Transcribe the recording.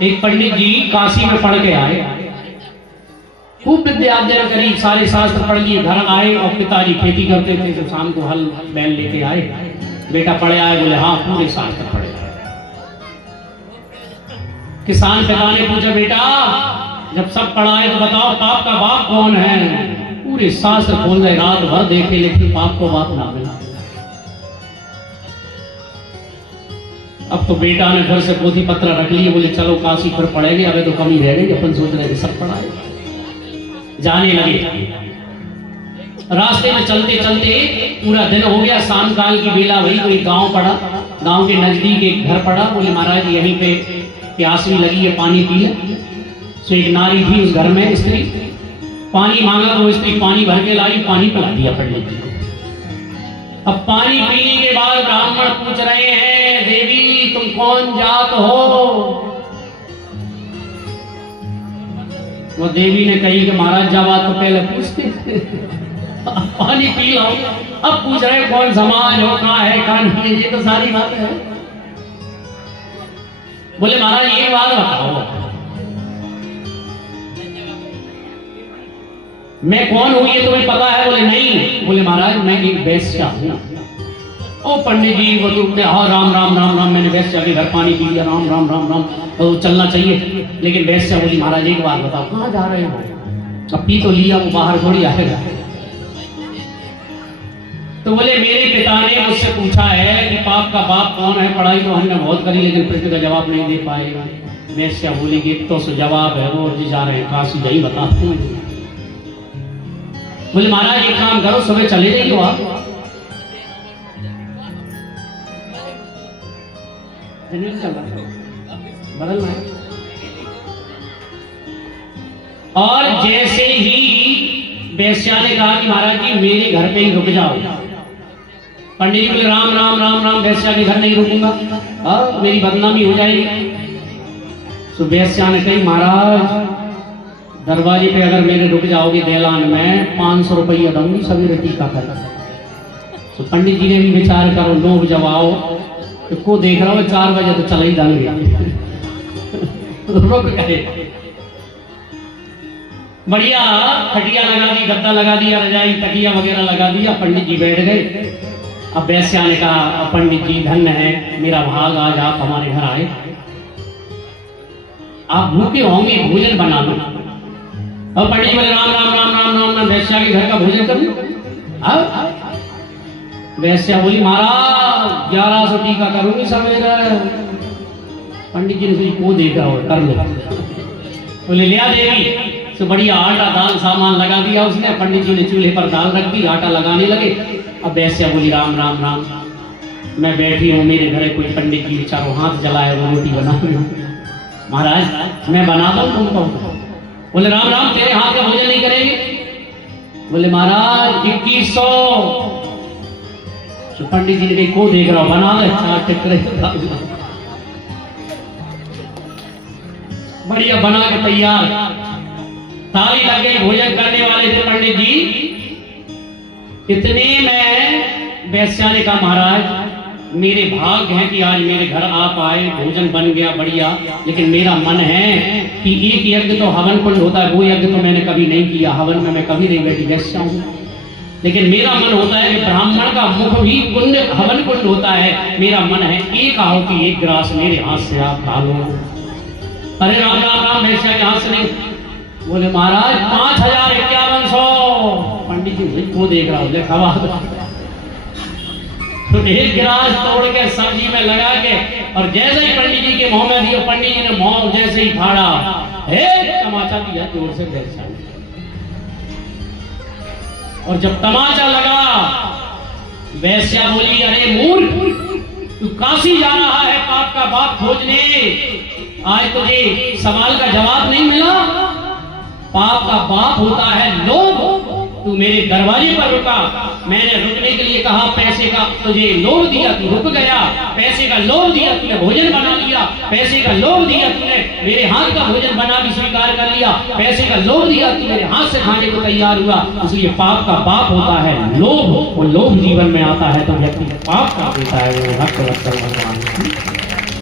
एक पंडित जी काशी में पढ़ के आए, खूब विद्या अध्ययन करी, सारे शास्त्र पढ़ लिए, घर आए और पिताजी खेती करते थे तो शाम को हल बैल लेके आए। बेटा पढ़े आए? बोले हाँ, पूरे शास्त्र पढ़े। किसान पिता ने पूछा, बेटा जब सब पढ़ाए तो बताओ पाप का बाप कौन है? पूरे शास्त्र खोल रहे, रात भर देखे लेकिन पाप को बाप ना मिला। अब तो बेटा ने घर से पोथी पत्र रख लिए, बोले चलो काशी पर पढ़ेंगे, अबे तो कमी रह गई, अपन सोच रहे थे सब पढ़ाए। जाने लगे, रास्ते में चलते चलते पूरा दिन हो गया, शाम काल की बेला हुई, कोई गांव पड़ा, गांव के नजदीक एक घर पड़ा। बोले महाराज यहीं पे प्यास भी लगी है, पानी पी ले। तो एक नारी थी उस घर में, स्त्री, पानी मांगा तो स्त्री पानी भर के लाई, पानी पिला दिया पंडित जी को। अब पानी पीने के बाद ब्राह्मण पूछ रहे हैं, देवी तुम कौन जात हो? वो देवी ने कही कि महाराज जवाब तो पहले पूछते पानी पी लो, अब पूछ रहे कौन समाज हो, कहाँ है कहाँ नहीं, ये तो सारी बात है। बोले महाराज एक बात बताओ, मैं कौन हूं ये तुम्हें पता है? बोले नहीं। बोले महाराज मैं एक वैश्या हूं। ओ पंडित जी वो तो हाँ राम राम राम राम, मैंने वैश्या के घर पानी पी लिया, राम राम राम राम, तो चलना चाहिए। लेकिन वैश्या बोली महाराज एक बात बताओ, कहाँ जा रहे हो? अब पी तो लिया, वो बाहर थोड़ी आएगा। तो बोले मेरे पिता ने मुझसे पूछा है कि पाप का बाप कौन है, पढ़ाई तो हमने बहुत करी लेकिन प्रश्न का जवाब नहीं दे पाएगा। वैश्या बोली कि तो जवाब है वो जी जा रहे हैं काशी, यही बताते हैं। बोले महाराज एक काम करो, सुबह चले जाइए आप, बदलना है। और जैसे ही वैश्या ने कहा कि महाराज जी मेरे घर पे ही रुक जाओ, पंडित जी बोले राम राम राम राम, वैश्या के घर नहीं रुकूंगा और मेरी बदनामी हो जाएगी। तो वैश्या ने कही महाराज दरवाजे पे अगर मेरे रुक जाओगे देलान में 500 रुपया दूंगी, सवेरे टीका कर। तो पंडित जी ने भी विचार करो, लोग जब आओ को देख रहा हो 4 बजे तो चला ही जाएंगे रुक गए। बढ़िया खटिया लगा दी, गद्दा लगा दिया, रजाई तकिया वगैरह लगा दिया, पंडित जी बैठ गए। अब वैश्या ने कहा पंडित जी धन्य है मेरा भाग, आज आप हमारे घर आए, आप भूखे होंगे भोजन बना दो। अब पंडित जी बोले राम राम राम राम राम राम, वैश्या के घर का भोजन कर लो। अब वैश्या बोली महाराज 1100 टीका करूंगी सवेरे। पंडित जी ने को देखा हो कर लो। बोले लिया देवी। तो बढ़िया आटा दाल सामान लगा दिया उसने, पंडित जी ने चूल्हे पर दाल रख दी, आटा लगाने लगे। अब वैश्या बोली राम राम राम, मैं बैठी हूँ मेरे घर कोई पंडित जी चारों हाथ जलाए वो रोटी बना रहे हो, महाराज मैं बना दूं तुमको? बोले राम राम तेरे हाथ का भोजन नहीं करेंगे? बोले महाराज 2100। तो पंडित जी ने को देख रहा बना ले, चार टिकरे बढ़िया बना के तैयार, ताली लग गई, भोजन करने वाले थे पंडित जी। इतने में वैश्या ने कहा महाराज मेरे भाग्य है कि आज मेरे घर आप आए, भोजन बन गया बढ़िया, लेकिन मेरा मन है कि एक यज्ञ तो हवन कुंड होता है, वो यज्ञ तो मैंने कभी नहीं किया, हवन में मैं कभी नहीं बैठी, वैश्या हूं। लेकिन मेरा मन होता है कि ब्राह्मण का मुख भी कुंड हवन कुंड होता है, मेरा मन है एक आओ कि एक गिलास मेरे हाथ से आप खा लो। अरे राम राम राम, वैश्या के हाथ से नहीं। बोले महाराज 5100। पंडित जी को देख रहा हूँ खवा तो एक गिलास तोड़ के सब्जी में लगा के, और जैसे ही पंडित जी के मुंह में दिया, पंडित जी ने मुंह जैसे ही फाड़ा, तमाचा दिया जोर से वैश्या। और जब तमाचा लगा वैश्या बोली अरे मूर्ख तू काशी जा रहा है पाप का बाप खोजने, आज तुझे सवाल का जवाब नहीं मिला। पाप का बाप होता है लोभ। तू मेरे दरवाजे पर रुका, मैंने रुकने के लिए कहा, पैसे का तुझे लोभ दिया, तू रुक गया, पैसे का लोभ दिया, तूने भोजन बना लिया, पैसे का लोभ दिया, तूने मेरे हाथ का भोजन बना भी स्वीकार कर लिया, पैसे का लोभ दिया, तू मेरे हाथ से खाने को तैयार हुआ। इसलिए पाप का बाप होता है लोभ, और लोभ जीवन में आता है तो व्यक्ति पाप का देता है। वो भक्त वत्सल भगवान